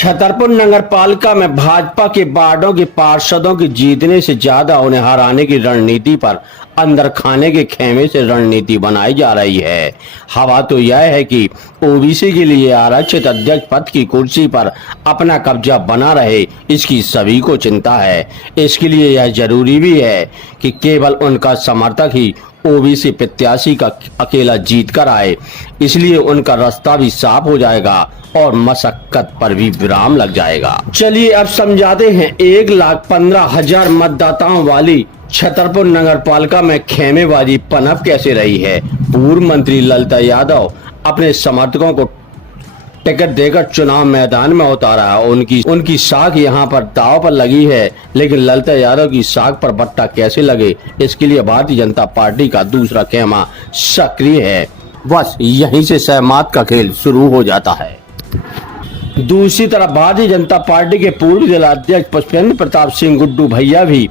छतरपुर नगर पालिका में भाजपा के वार्डों के पार्षदों के जीतने से ज्यादा उन्हें हराने की रणनीति पर अंदर खाने के खेमे से रणनीति बनाई जा रही है। हवा तो यह है कि ओबीसी के लिए आरक्षित अध्यक्ष पद की कुर्सी पर अपना कब्जा बना रहे, इसकी सभी को चिंता है। इसके लिए यह जरूरी भी है कि केवल उनका समर्थक ही ओबीसी प्रत्याशी का अकेला जीत कर आए, इसलिए उनका रास्ता भी साफ हो जाएगा और मशक्कत पर भी विराम लग जाएगा। चलिए अब समझाते हैं 1,15,000 मतदाताओं वाली छतरपुर नगर पालिका में खेमेबाजी पनप कैसे रही है। पूर्व मंत्री ललिता यादव अपने समर्थकों को टिकट देकर चुनाव मैदान में उतारा है। उनकी साख यहाँ पर दाव पर लगी है, लेकिन ललिता यादव की साख पर बट्टा कैसे लगे, इसके लिए भारतीय जनता पार्टी का दूसरा खेमा सक्रिय है। बस यहीं से सहमत का खेल शुरू हो जाता है। दूसरी तरफ भारतीय जनता पार्टी के पूर्व जिला अध्यक्ष पुष्पेंद्र प्रताप सिंह गुड्डू भैया भी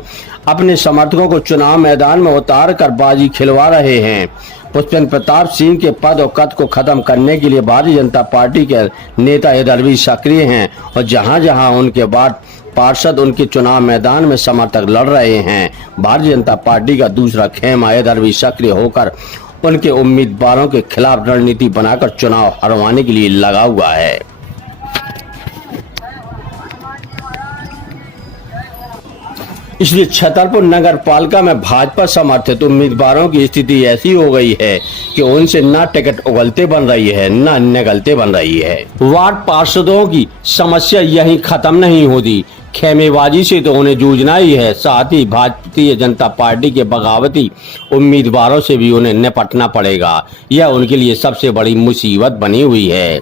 अपने समर्थकों को चुनाव मैदान में उतार कर बाजी खिलवा रहे हैं। पुष्पेंद्र प्रताप सिंह के पद और कद को खत्म करने के लिए भारतीय जनता पार्टी के नेता इधर भी सक्रिय हैं और जहां जहां उनके बाद पार्षद उनके चुनाव मैदान में समर्थक लड़ रहे हैं, भारतीय जनता पार्टी का दूसरा खेमा इधर भी सक्रिय होकर उनके उम्मीदवारों के खिलाफ रणनीति बनाकर चुनाव हरवाने के लिए लगा हुआ है। इसलिए छतरपुर नगर पालिका में भाजपा समर्थित उम्मीदवारों की स्थिति ऐसी हो गई है कि उनसे न टिकट उगलते बन रही है न निगलते बन रही है। वार्ड पार्षदों की समस्या यहीं खत्म नहीं होती, खेमेबाजी से तो उन्हें जूझना ही है। साथ ही भारतीय जनता पार्टी के बगावती उम्मीदवारों से भी उन्हें निपटना पड़ेगा। यह उनके लिए सबसे बड़ी मुसीबत बनी हुई है।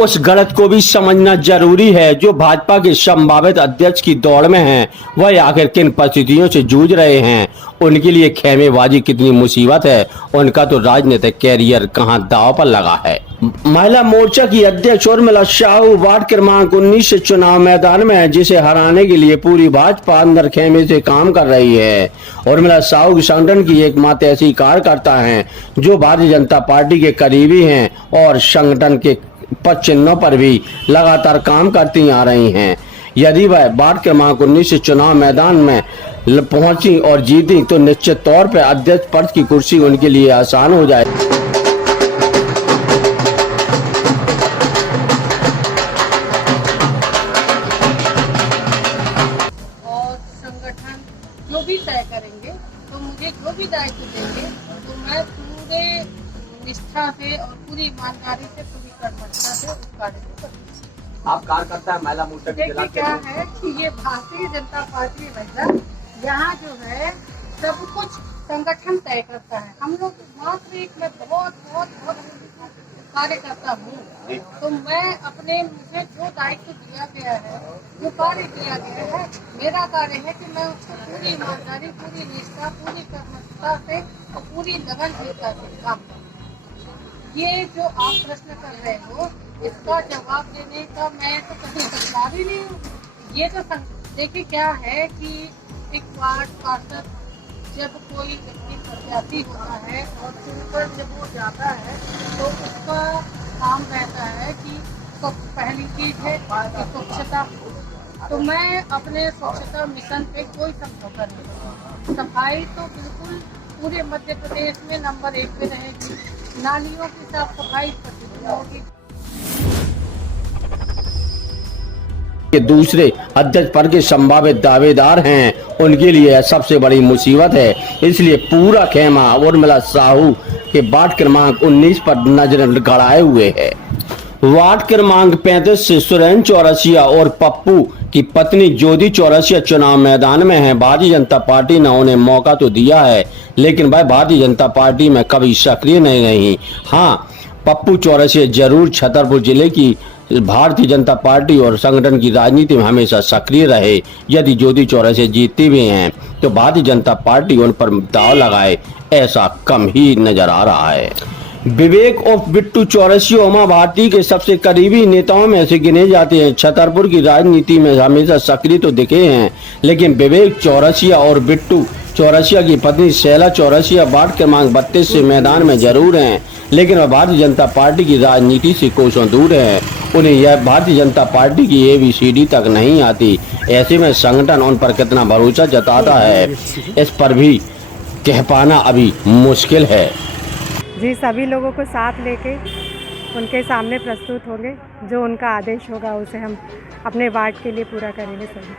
उस गलत को भी समझना जरूरी है जो भाजपा के संभावित अध्यक्ष की दौड़ में हैं, वह आखिर किन परिस्थितियों से जूझ रहे हैं। उनके लिए खेमेबाजी कितनी मुसीबत है, उनका तो राजनीतिक कैरियर कहां दांव पर लगा है। महिला मोर्चा की अध्यक्ष उर्मिला साहू वार्ड क्रमांक 19 से चुनाव मैदान में है, जिसे हराने के लिए पूरी भाजपा अंदर खेमे से काम कर रही है। उर्मिला साहू संगठन की एकमात्र ऐसी कार्यकर्ता हैं जो भारतीय जनता पार्टी के करीबी हैं और संगठन के पद चिन्हों पर भी लगातार काम करती आ रही हैं। यदि वह वार्ड क्रमांक 19 से चुनाव मैदान में पहुंची और जीती तो निश्चित तौर पर अध्यक्ष पद की कुर्सी उनके लिए आसान हो जाए। और संगठन जो भी तय करेंगे तो मुझे जो भी दायित्व देंगे तो मैं पूरे निष्ठा से और पूरी ईमानदारी से, पूरी कर्मठता से उस कार्य को करूँगी। आप कार्यकर्ता है महिला मोर्चा की जिला क्या है कि ये भारतीय जनता पार्टी महिला यहाँ जो है सब कुछ संगठन तय करता है। हम लोग मात्र एक मैं बहुत बहुत बहुत कार्यकर्ता हूँ, तो मैं अपने मुझे जो दायित्व दिया गया है, जो कार्य दिया गया है, मेरा कार्य है कि मैं उसको पूरी ईमानदारी, पूरी निष्ठा, पूरी कर्मठता से और पूरी लगनशीलता से काम करूँ। ये जो आप प्रश्न कर रहे हो, इसका जवाब देने का मैं तो कहीं तैयार ही नहीं हूँ। ये तो देखिए क्या है कि एक वार्ड पार्षद जब कोई व्यक्ति प्रत्याशी होता है और चुनकर जब वो जाता है तो उसका काम रहता है कि तो पहली चीज है कि स्वच्छता। तो मैं अपने स्वच्छता मिशन पे कोई समझौता नहीं करूँगा। सफाई तो बिल्कुल पूरे मध्य प्रदेश में नंबर 1 पे रहेगी। नालियों की साफ सफाई प्रतिदिन होगी। दूसरे अध्यक्ष पद के संभावित दावेदार हैं, उनके लिए सबसे बड़ी मुसीबत है। इसलिए पूरा खेमा उर्मिला साहू के वार्ड क्रमांक 19 पर नजर गड़ाए हुए है। वार्ड क्रमांक 35 से सुरेंद्र चौरसिया और पप्पू की पत्नी ज्योति चौरसिया चुनाव मैदान में है। भारतीय जनता पार्टी ने उन्हें मौका तो दिया है, लेकिन वह भारतीय जनता पार्टी में कभी सक्रिय नहीं रही। हाँ, पप्पू चौरसिया जरूर छतरपुर जिले की भारतीय जनता पार्टी और संगठन की राजनीति में हमेशा सक्रिय रहे। यदि ज्योति चौरसिया जीतती भी हैं तो भारतीय जनता पार्टी उन पर दांव लगाए, ऐसा कम ही नजर आ रहा है। विवेक और बिट्टू चौरसिया उमा भारती के सबसे करीबी नेताओं में से गिने जाते हैं। छतरपुर की राजनीति में हमेशा सक्रिय तो दिखे हैं, लेकिन विवेक चौरसिया और बिट्टू चौरसिया की पत्नी शैला चौरसिया वार्ड क्रमांक 32 से मैदान में जरूर हैं, लेकिन वह भारतीय जनता पार्टी की राजनीति से कोसों दूर है उन्हें यह भारतीय जनता पार्टी की ABCD तक नहीं आती। ऐसे में संगठन उन पर कितना भरोसा जताता है, इस पर भी कह पाना अभी मुश्किल है। जी, सभी लोगों को साथ लेके उनके सामने प्रस्तुत होंगे। जो उनका आदेश होगा उसे हम अपने वार्ड के लिए पूरा करेंगे सभी।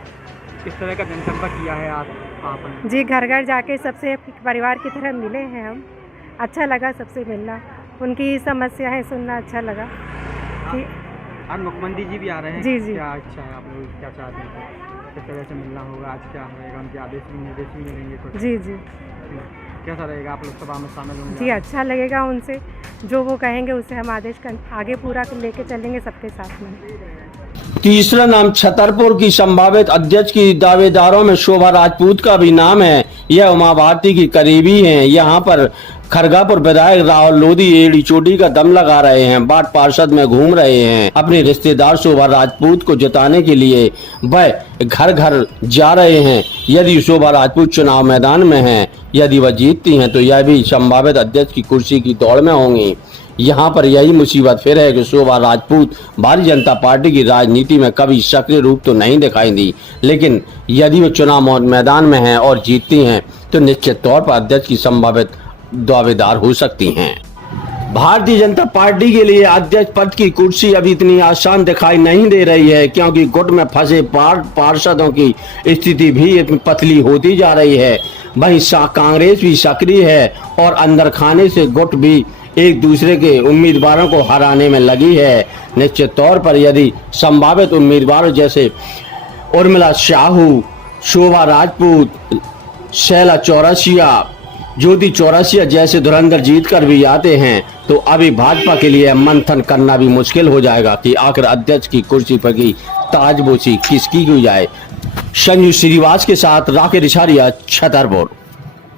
किस तरह का जनसंपर्क किया है आपने? जी, घर घर जाके सबसे परिवार की तरह मिले हैं हम। अच्छा लगा सबसे मिलना, उनकी समस्याएं सुनना अच्छा लगा कि आज मुख्यमंत्री जी भी आ रहे हैं। जी जी, क्या अच्छा है, आप लोग क्या चाहते हैं, किस तरह से मिलना होगा, आज क्या रहेगा, उनके आदेश भी निर्देश भी मिलेंगे कुछ? जी जी कैसा रहेगा, आप लोग सभा में शामिल होंगे? जी, अच्छा लगेगा। उनसे जो वो कहेंगे उसे हम आदेश आगे पूरा लेके चलेंगे सबके साथ में। तीसरा नाम छतरपुर की संभावित अध्यक्ष की दावेदारों में शोभा राजपूत का भी नाम है। यह उमा भारती की करीबी हैं। यहाँ पर खरगापुर विधायक राहुल लोधी एड़ी चोटी का दम लगा रहे हैं। वार्ड पार्षद में घूम रहे हैं। अपने रिश्तेदार शोभा राजपूत को जिताने के लिए वह घर घर जा रहे हैं। यदि शोभा राजपूत चुनाव मैदान में हैं, यदि वह जीतती हैं तो यह भी संभावित अध्यक्ष की कुर्सी की दौड़ में होंगी। यहाँ पर यही मुसीबत फिर है कि शोभा राजपूत भारतीय जनता पार्टी की राजनीति में कभी सक्रिय रूप तो नहीं दिखाई दी, लेकिन यदि वो चुनाव मैदान में हैं और जीतती हैं तो निश्चित तौर पर अध्यक्ष की संभावित दावेदार हो सकती हैं। भारतीय जनता पार्टी के लिए अध्यक्ष पद की कुर्सी अभी इतनी आसान दिखाई नहीं दे रही है, क्योंकि गुट में फंसे पार्षदों की स्थिति भी इतनी पतली होती जा रही है। वहीं कांग्रेस भी सक्रिय है और अंदर खाने से गुट भी एक दूसरे के उम्मीदवारों को हराने में लगी है। निश्चित तौर पर यदि संभावित उम्मीदवारों जैसे उर्मिला साहू, शोभा राजपूत, शैला चौरसिया, ज्योति चौरसिया जैसे धुरंधर जीत कर भी आते हैं तो अभी भाजपा के लिए मंथन करना भी मुश्किल हो जाएगा कि आखिर अध्यक्ष की कुर्सी पर की ताजपोशी किसकी की जाए। संजू श्रीवास के साथ राकेश रिछारिया, छतरपुर।